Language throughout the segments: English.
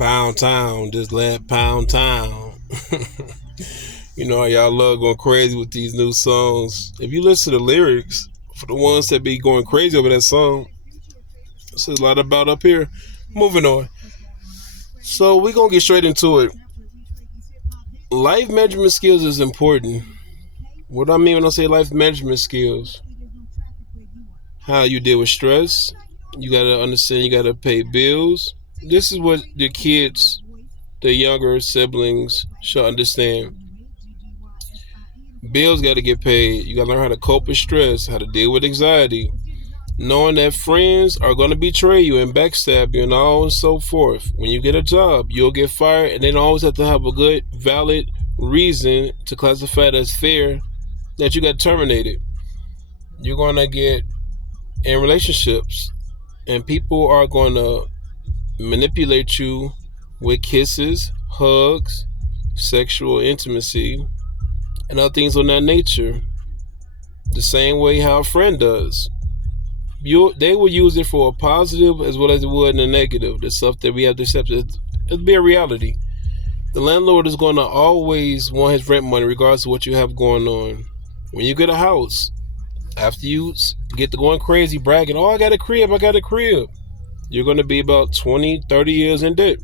PoundTown, just let PoundTown. You know how y'all love going crazy with these new songs. If you listen to the lyrics, for the ones that be going crazy over that song, this is a lot about up here. Moving on. So we're going to get straight into it. Life management skills is important. What do I mean when I say life management skills? How you deal with stress. You got to understand you got to pay bills. This is what the kids, the younger siblings should understand. Bills got to get paid. You got to learn how to cope with stress, how to deal with anxiety, knowing that friends are going to betray you and backstab you and all and so forth. When you get a job, you'll get fired, and they don't always have to have a good, valid reason to classify it as fair that you got terminated. You're going to get in relationships, and people are going to manipulate you with kisses, hugs, sexual intimacy, and other things of that nature. The same way how a friend does. They will use it for a positive as well as it would in a negative. The stuff that we have to accept, it'll be a reality. The landlord is going to always want his rent money regardless of what you have going on. When you get a house, after you get to going crazy bragging, I got a crib, you're going to be about 20, 30 years in debt.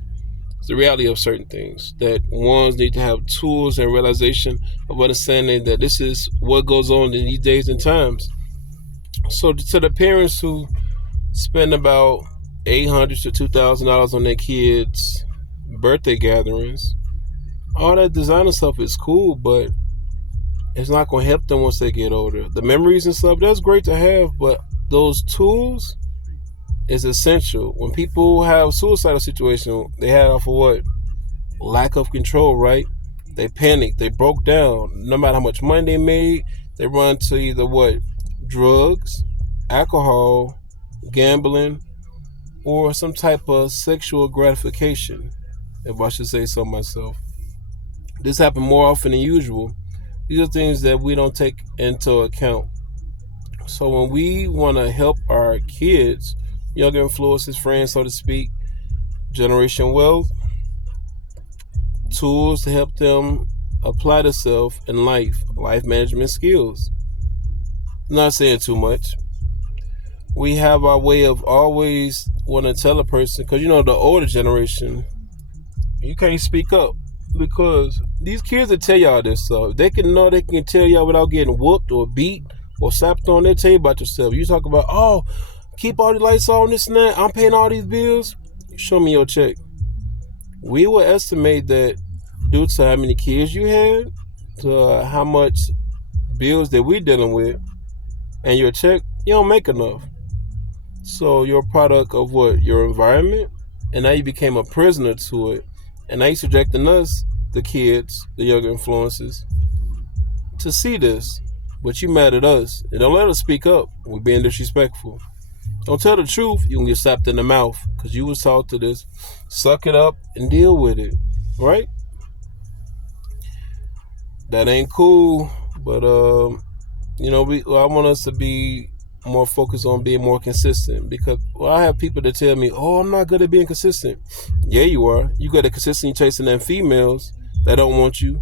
It's the reality of certain things that ones need to have tools and realization of understanding that this is what goes on in these days and times. So to the parents who spend about $800 to $2,000 on their kids' birthday gatherings, all that designer stuff is cool, but it's not going to help them once they get older. The memories and stuff, that's great to have, but those tools is essential. When people have suicidal situation, they have off of what? Lack of control, right? They panic, they broke down. No matter how much money they made, they run to either what? Drugs, alcohol, gambling, or some type of sexual gratification, if I should say so myself. This happens more often than usual. These are things that we don't take into account. So when we want to help our kids, younger influences, friends, so to speak, generation wealth, tools to help them apply themselves in life management skills. Not saying too much. We have our way of always want to tell a person, because the older generation, you can't speak up because these kids will tell y'all this stuff. They can tell y'all without getting whooped or beat or slapped on. They tell you about yourself. You talk about, keep all the lights on, this and that, I'm paying all these bills. Show me your check. We will estimate that due to how many kids you had, to how much bills that we're dealing with, and your check, you don't make enough. So you're a product of what? Your environment, and now you became a prisoner to it. And now you're subjecting us, the kids, the younger influences, to see this. But you mad at us. And don't let us speak up. We're being disrespectful. Don't tell the truth, you can get slapped in the mouth because you was taught to this. Suck it up and deal with it, right? That ain't cool, but I want us to be more focused on being more consistent, because I have people that tell me, I'm not good at being consistent. Yeah, you are. You good at consistently chasing them females that don't want you.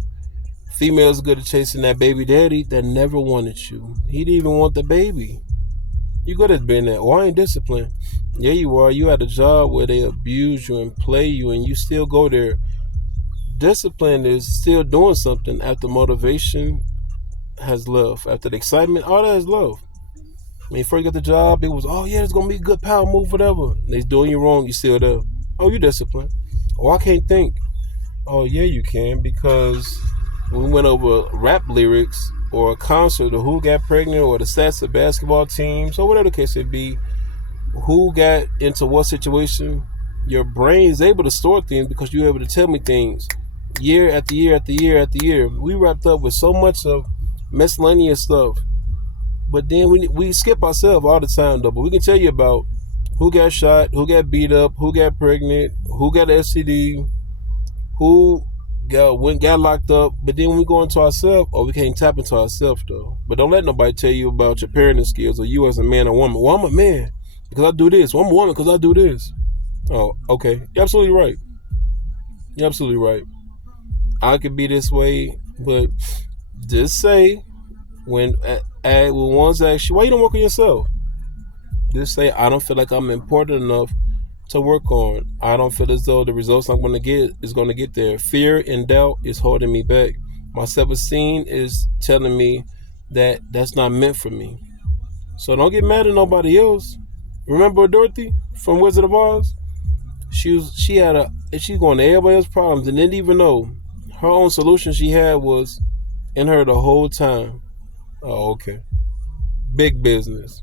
Females good at chasing that baby daddy that never wanted you. He didn't even want the baby. You good at being that. I ain't disciplined. Yeah, you are. You had a job where they abuse you and play you, and you still go there. Discipline is still doing something after motivation has left. After the excitement, all that is love. When you first get the job, it was, it's going to be a good power move, whatever. They're doing you wrong, you still there. You disciplined. I can't think. Yeah, you can, because when we went over rap lyrics or a concert or who got pregnant or the stats of basketball teams or whatever the case may be, who got into what situation, your brain is able to store things because you're able to tell me things year after year after year after year. We wrapped up with so much of miscellaneous stuff, but then we skip ourselves all the time though. But we can tell you about who got shot, who got beat up, who got pregnant, who got STD, who got locked up. But then when we go into ourselves, we can't tap into ourselves though. But don't let nobody tell you about your parenting skills or you as a man or woman. I'm a man because I do this. I'm a woman because I do this. Okay, you're absolutely right. You're absolutely right. I could be this way, but just say when one's ask you why you don't work on yourself, just say I don't feel like I'm important enough to work on. I don't feel as though the results I'm going to get is going to get there. Fear and doubt is holding me back. My self-esteem is telling me that that's not meant for me. So don't get mad at nobody else. Remember Dorothy from Wizard of Oz? She had a and she's going to everybody else's problems and didn't even know her own solution she had was in her the whole time. Oh, okay. Big business.